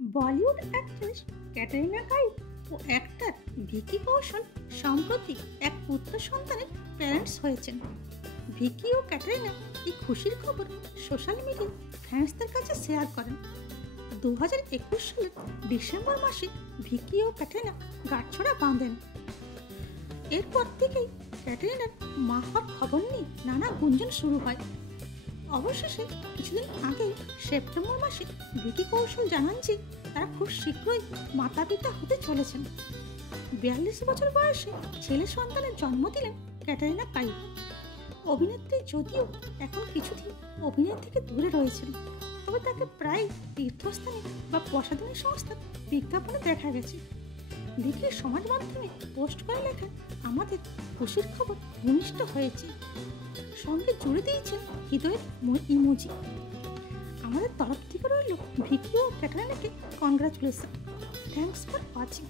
Bollywood actress Katrina Kaif ও actor Vicky কৌশল সম্প্রতি এক পুত্র সন্তানের প্যারেন্টস হয়েছেন। ভিকি ও ক্যাটরিনা এই খুশির খবর সোশ্যাল মিডিয়ায় ফ্যান্সদের কাছে শেয়ার করেন। 2021 সালের ডিসেম্বর মাসে ভিকি ও ক্যাটরিনা গাঁটছড়া বাঁধেন। এরপর থেকেই ক্যাটরিনার মা হওয়ার খবর নিয়ে নানা গুঞ্জন শুরু হয়। অবশেষে কিছুদিন আগেই সেপ্টেম্বর মাসে ভিকি কৌশল জানান যে তারা খুব শীঘ্রই মাতা পিতা হতে চলেছেন। 42 বছর বয়সে ছেলে সন্তানের জন্ম দিলেন ক্যাটরিনা কাইফ। অভিনেত্রী যদিও এখন কিছুদিন অভিনয় থেকে দূরে রয়েছেন, তবে তাকে প্রায় তীর্থস্থানে বা প্রসাধনী সংস্থার বিজ্ঞাপনে দেখা গেছে। ভিকি সমাজ মাধ্যমে পোস্ট করে লেখেন, আমাদের খুশির খবর ভূমিষ্ঠ হয়েছে, সঙ্গে জুড়ে দিয়েছেন হৃদয়ের ইমোজি। আমাদের তরফ থেকে রইল ভিকি ও ক্যাটরিনাকে কনগ্রাচুলেশন। Thanks for watching.